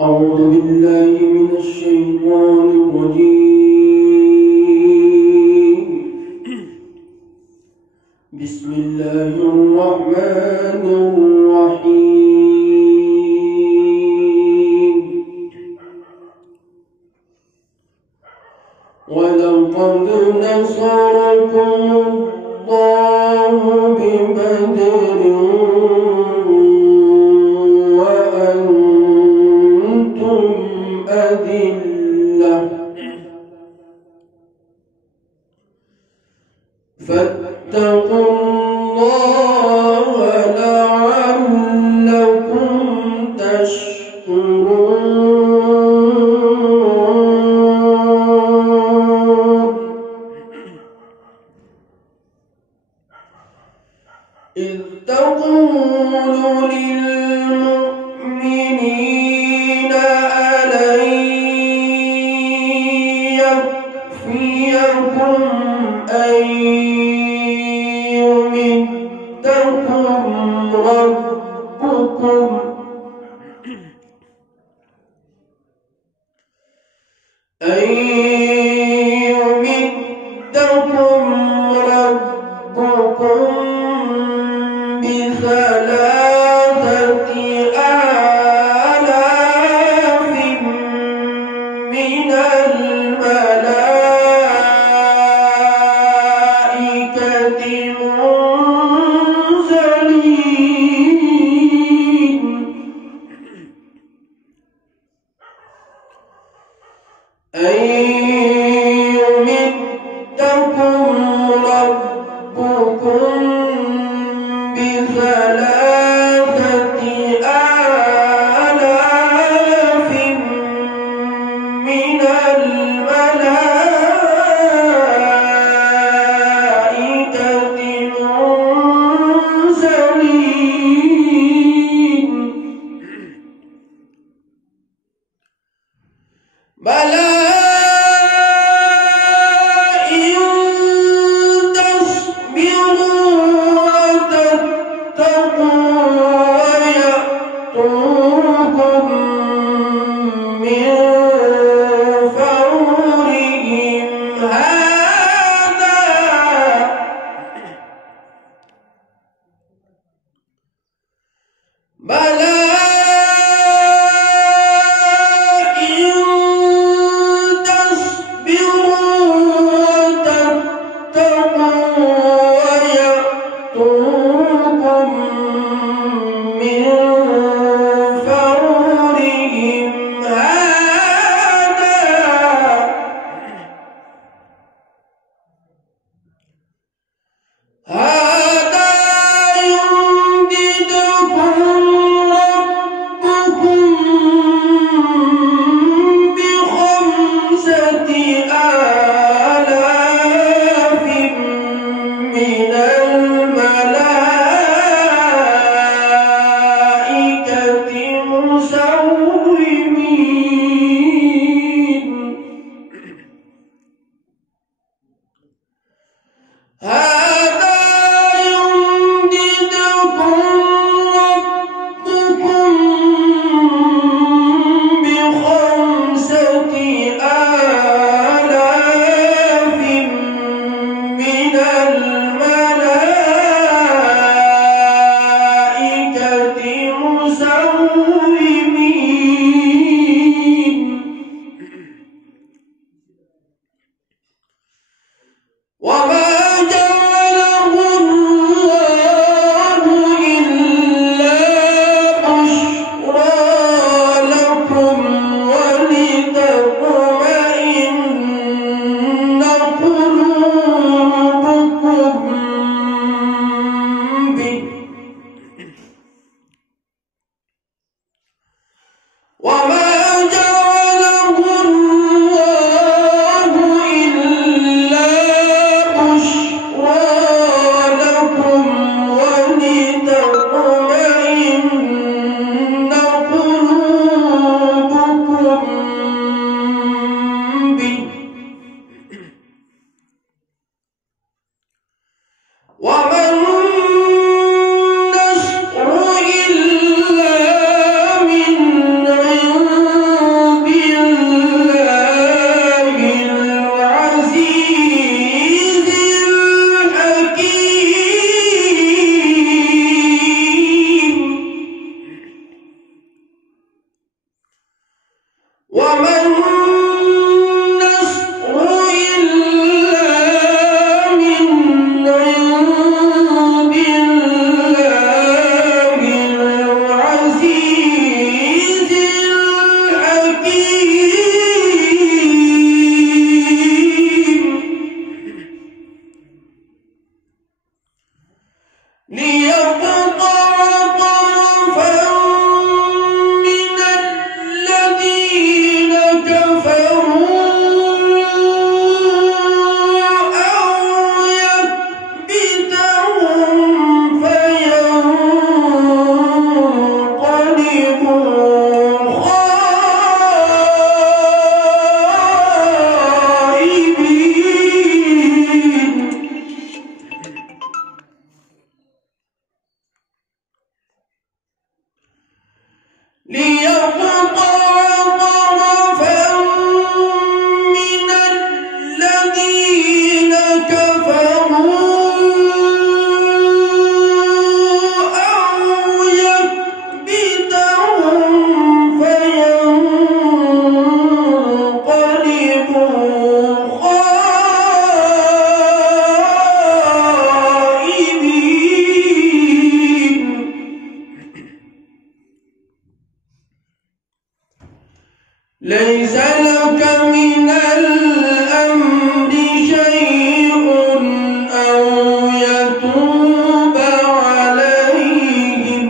أعوذ بالله من الشيطان الرجيم. بسم الله الرحمن الرحيم. ولقد نصركم الله ببدر وأنتم أذلة فاتقوا الله لعلكم تشكرون. إذ تقول للمؤمنين ألن يكفيكم أن يمدكم ربكم بثلاثة آلاف من الملائكة منزلين. أن يمدكم ربكم بثلاثة آلاف من الملائكة منزلين. بلى إن تصبروا وتتقوا ويأتوكم من فورهم هذا بلى هذا ليقطع طرفا من الذين كفروا أو يكبتهم فينقلبوا خائبين. ليقطع طرفا من الذين كفروا أو يكبتهم فينقلبوا خائبين. ليس لك من الأمر شيء أو يتوب عليهم.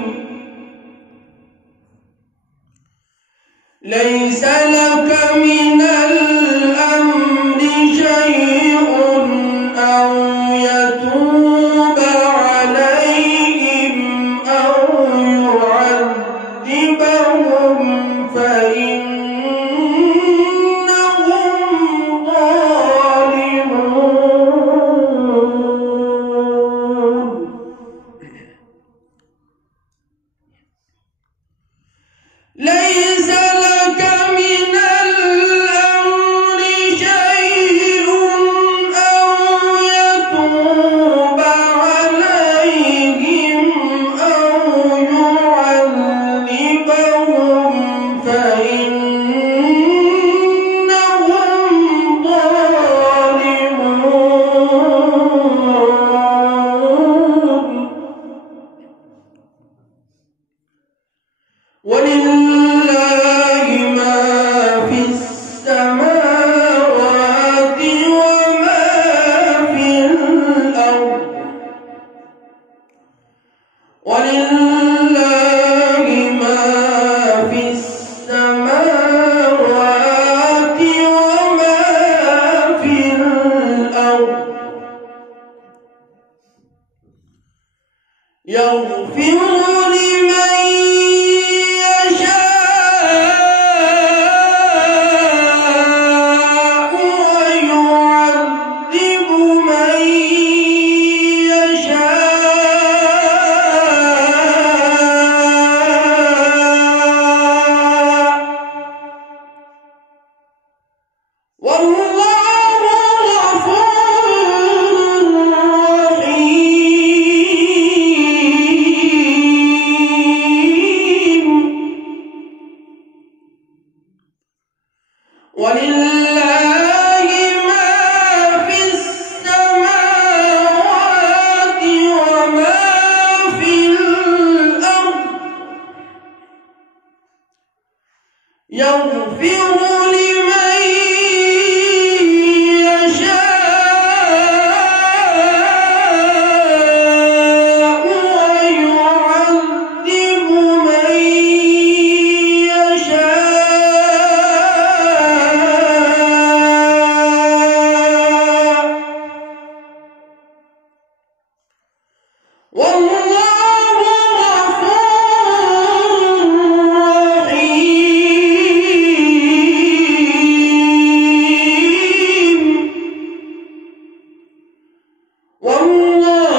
ليس لك من الأمر شيء أو يتوب عليهم أو يعذبهم فإنهم ظالمون. ليس لك من الأمر شيء أو يتوب عليهم أو يعذبهم فإنهم ظالمون. ولله ما في السماوات وما في الأرض. ولله ما في السماوات وما في الأرض. يغفر لمن يشاء ويعذب من يشاء. والله غفور رحيم. ولله ما في السماوات وما في الأرض. يغفر لمن يشاء ويعذب من يشاء. والله غفور رحيم. والله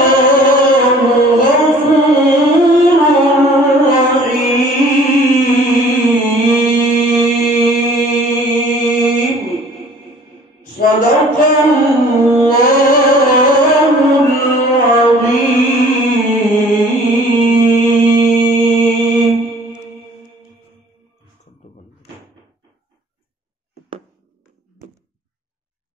غفور رحيم. صدق الله.